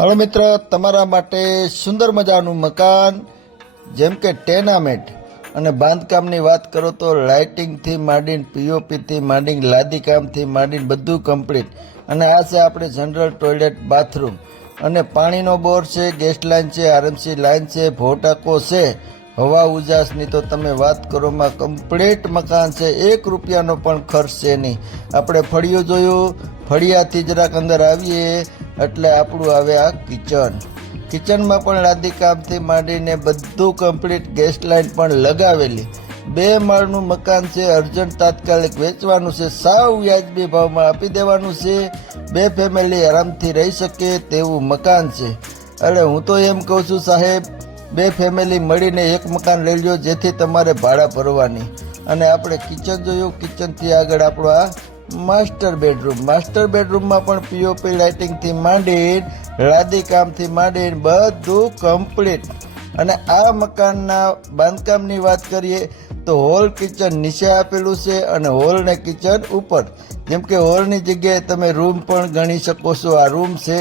હવે મિત્ર, તમારા માટે સુંદર મજાનું મકાન, જેમ કે ટેનામેન્ટ. અને બાંધકામની વાત કરો તો લાઇટિંગથી માંડીને પીઓપીથી માંડીને લાદીકામથી માંડીને બધું કમ્પ્લીટ અને આ છે આપણે જનરલ ટોયલેટ બાથરૂમ. અને પાણીનો બોર છે, ગેસ લાઇન છે, આરએમસી લાઇન છે ભોટાકો છે, હવા ઉજાસની તો તમે વાત કરોમાં કમ્પ્લીટ મકાન છે. એક રૂપિયાનો પણ ખર્ચ છે નહીં. આપણે ફળિયું જોયું, ફળિયાથી જરાક અંદર આવીએ એટલે આપણું આવે આ કિચન. કિચનમાં પણ લાદી માંડીને બધું કમ્પ્લીટ ગેસ લાઇન પણ લગાવેલી. બે માળનું મકાન છે, અર્જન્ટ તાત્કાલિક વેચવાનું છે, સાવ વ્યાજબી ભાવમાં આપી દેવાનું છે. બે ફેમિલી આરામથી રહી શકે તેવું મકાન છે. એટલે હું તો એમ કહું છું, સાહેબ, બે ફેમિલી મળીને એક મકાન લઈ લ્યો, જેથી તમારે ભાડા ભરવાની. અને આપણે કિચન જોયું, કિચનથી આગળ આપણો આ માસ્ટર બેડરૂમ. માસ્ટર બેડરૂમમાં પણ પીઓપી લાઇટિંગથી માંડીને લાદી માંડી બધું કમ્પ્લીટ અને આ મકાનના બાંધકામની વાત કરીએ, તો હોલ કિચન નીચે આપેલું છે અને હોલ ને કિચન ઉપર. જેમ કે હોલની જગ્યાએ તમે રૂમ પણ ગણી શકો છો. આ રૂમ છે.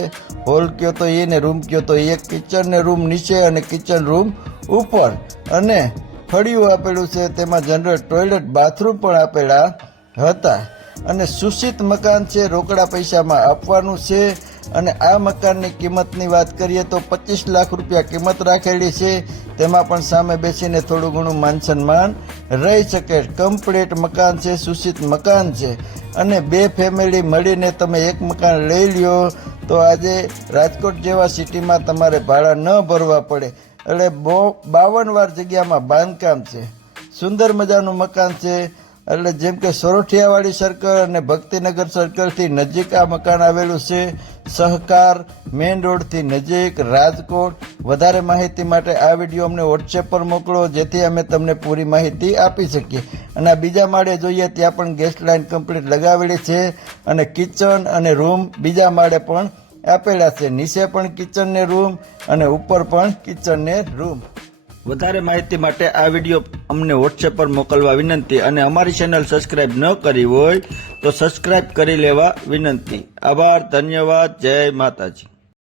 હોલ કયો તો એ ને રૂમ કયો તો એ કિચન ને રૂમ નીચે અને કિચન રૂમ ઉપર. અને ફળિયું આપેલું છે. તેમાં જનરલ ટોયલેટ બાથરૂમ પણ આપેલા હતા. અને સુશિત મકાન છે રોકડા પૈસામાં આપવાનું છે. અને આ મકાનની કિંમતની વાત કરીએ તો પચીસ લાખ રૂપિયા કિંમત રાખેલી છે. તેમાં પણ સામે બેસીને થોડું ઘણું માન સન્માન રહી શકે. કમ્પ્લીટ મકાન છે, સુશિત મકાન છે. અને બે ફેમિલી મળીને તમે એક મકાન લઈ લ્યો તો આજે રાજકોટ જેવા સિટીમાં તમારે ભાડા ન ભરવા પડે. એટલે બહુ બાવન વાર જગ્યામાં બાંધકામ છે. સુંદર મજાનું મકાન છે. એટલે જેમ કે સોરઠિયાવાડી સર્કલ અને ભક્તિનગર સર્કલથી નજીક આ મકાન આવેલું છે. સહકાર મેઇન રોડથી નજીક રાજકોટ. વધારે માહિતી માટે આ વીડિયો અમને વોટ્સએપ પર મોકલો, જેથી અમે તમને પૂરી માહિતી આપી શકીએ. અને બીજા માળે જોઈએ ત્યાં પણ ગેસ લાઇન કમ્પ્લીટ લગાવેલી છે અને કિચન અને રૂમ બીજા માળે પણ આપેલા છે. નીચે પણ કિચન ને રૂમ અને ઉપર પણ કિચન ને રૂમ વધારે માહિતી માટે આ વીડિયો અમને વોટ્સએપ પર મોકલવા વિનંતી અને અમારી ચેનલ સબસ્ક્રાઇબ ન કરી હોય તો સબસ્ક્રાઇબ કરી લેવા વિનંતી. આભાર, ધન્યવાદ, જય માતાજી.